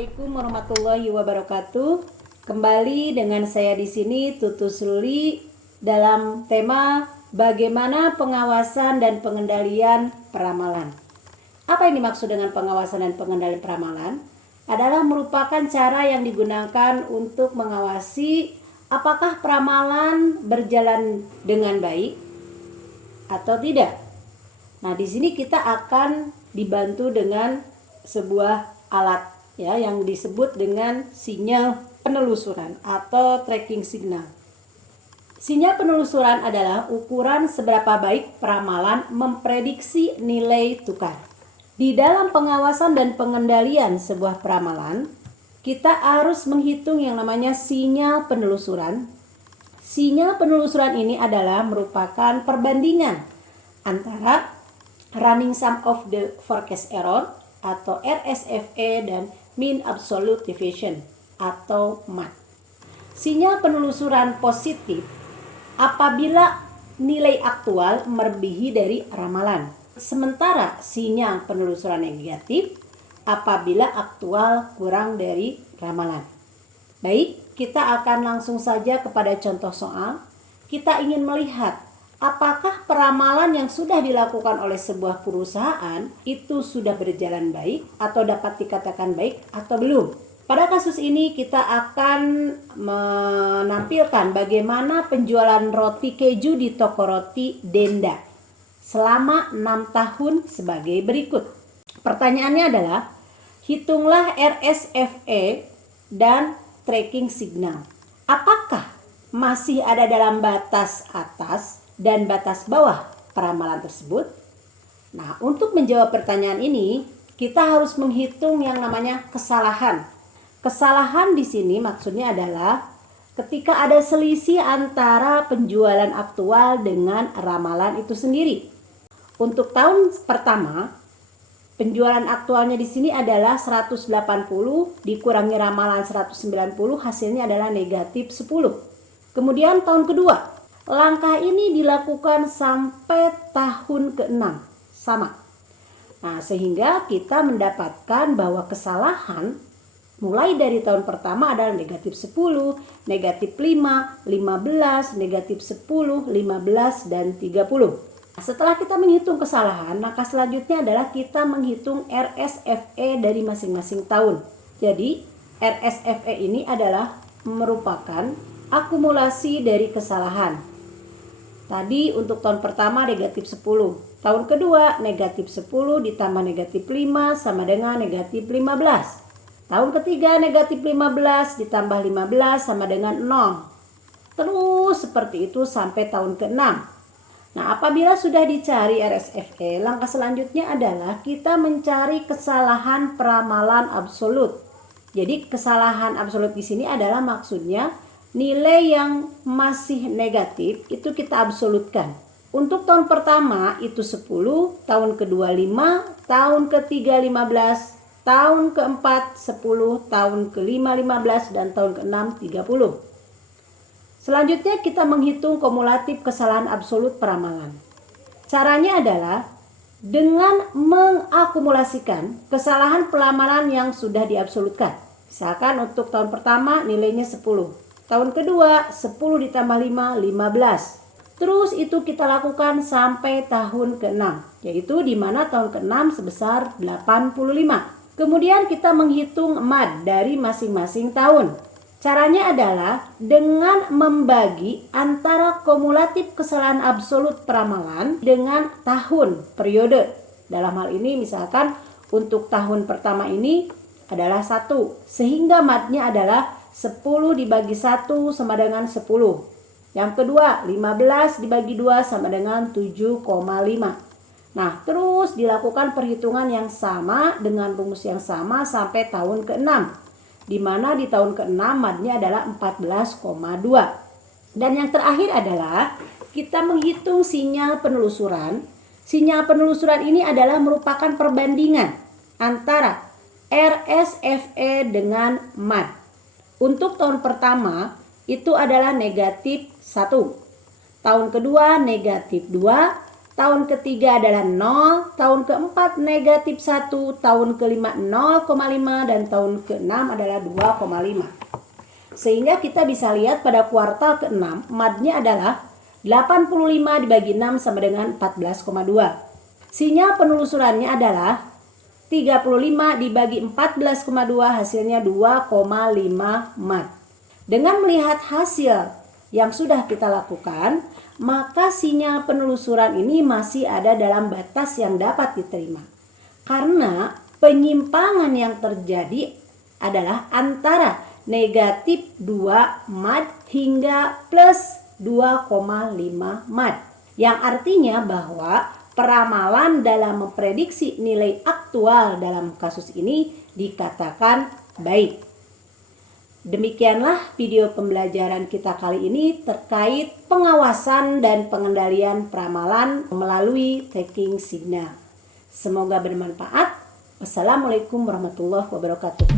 Assalamualaikum warahmatullahi wabarakatuh. Kembali dengan saya di sini Tutus Ruli dalam tema bagaimana pengawasan dan pengendalian peramalan. Apa yang dimaksud dengan pengawasan dan pengendalian peramalan? Adalah merupakan cara yang digunakan untuk mengawasi apakah peramalan berjalan dengan baik atau tidak. Nah, di sini kita akan dibantu dengan sebuah alat ya yang disebut dengan sinyal penelusuran atau tracking signal. Sinyal penelusuran adalah ukuran seberapa baik peramalan memprediksi nilai tukar. Di dalam pengawasan dan pengendalian sebuah peramalan, kita harus menghitung yang namanya sinyal penelusuran. Sinyal penelusuran ini adalah merupakan perbandingan antara running sum of the forecast error atau RSFE dan mean absolute deviation atau MAD. Sinyal penelusuran positif apabila nilai aktual melebihi dari ramalan. Sementara sinyal penelusuran negatif apabila aktual kurang dari ramalan. Baik, kita akan langsung saja kepada contoh soal. Kita ingin melihat apakah peramalan yang sudah dilakukan oleh sebuah perusahaan itu sudah berjalan baik atau dapat dikatakan baik atau belum? Pada kasus ini kita akan menampilkan bagaimana penjualan roti keju di toko roti Denda selama 6 tahun sebagai berikut. Pertanyaannya adalah, hitunglah RSFE dan tracking signal. Apakah masih ada dalam batas atas dan batas bawah peramalan tersebut? Nah, untuk menjawab pertanyaan ini, kita harus menghitung yang namanya kesalahan. Kesalahan di sini maksudnya adalah ketika ada selisih antara penjualan aktual dengan ramalan itu sendiri. Untuk tahun pertama, penjualan aktualnya di sini adalah 180 dikurangi ramalan 190, hasilnya adalah negatif 10. Kemudian tahun kedua, langkah ini dilakukan sampai tahun ke-6, sama. Nah, sehingga kita mendapatkan bahwa kesalahan mulai dari tahun pertama adalah negatif 10, negatif 5, 15, negatif 10, 15, dan 30. Nah, setelah kita menghitung kesalahan, langkah selanjutnya adalah kita menghitung RSFE dari masing-masing tahun. Jadi, RSFE ini adalah merupakan akumulasi dari kesalahan. Tadi untuk tahun pertama negatif 10. Tahun kedua negatif 10 ditambah negatif 5 sama dengan negatif 15. Tahun ketiga negatif 15 ditambah 15 sama dengan 0. Terus seperti itu sampai tahun ke-6. Nah, apabila sudah dicari RSFE, langkah selanjutnya adalah kita mencari kesalahan peramalan absolut. Jadi kesalahan absolut di sini adalah maksudnya nilai yang masih negatif itu kita absolutkan. Untuk tahun pertama itu 10, tahun kedua 5, tahun ketiga 15, tahun keempat 10, tahun kelima 15, dan tahun keenam 30. Selanjutnya kita menghitung kumulatif kesalahan absolut peramalan. Caranya adalah dengan mengakumulasikan kesalahan peramalan yang sudah diabsolutkan. Misalkan untuk tahun pertama nilainya 10. Tahun kedua 10 ditambah 5, 15. Terus itu kita lakukan sampai tahun ke-6, yaitu di mana tahun ke-6 sebesar 85. Kemudian kita menghitung MAD dari masing-masing tahun. Caranya adalah dengan membagi antara kumulatif kesalahan absolut peramalan dengan tahun periode. Dalam hal ini misalkan untuk tahun pertama ini adalah 1, sehingga MAD-nya adalah 10 dibagi 1 sama dengan 10. Yang kedua, 15 dibagi 2 sama dengan 7,5. Nah, terus dilakukan perhitungan yang sama dengan rumus yang sama sampai tahun ke-6. Di mana di tahun ke-6 MAD-nya adalah 14,2. Dan yang terakhir adalah kita menghitung sinyal penelusuran. Sinyal penelusuran ini adalah merupakan perbandingan antara RSFE dengan MAD. Untuk tahun pertama itu adalah negatif 1. Tahun kedua negatif 2. tahun ketiga adalah 0, tahun keempat negatif 1, tahun kelima 0,5, dan tahun keenam adalah 2,5. Sehingga kita bisa lihat pada kuartal ke-6 MAD-nya adalah 85 dibagi 6 sama dengan 14,2. Sinyal penelusurannya adalah 35 dibagi 14,2 hasilnya 2,5 MAD. Dengan melihat hasil yang sudah kita lakukan, maka sinyal penelusuran ini masih ada dalam batas yang dapat diterima. Karena penyimpangan yang terjadi adalah antara negatif 2 MAD hingga plus 2,5 MAD. Yang artinya bahwa peramalan dalam memprediksi nilai aktual dalam kasus ini dikatakan baik. Demikianlah video pembelajaran kita kali ini terkait pengawasan dan pengendalian peramalan melalui tracking signal. Semoga bermanfaat. Wassalamualaikum warahmatullahi wabarakatuh.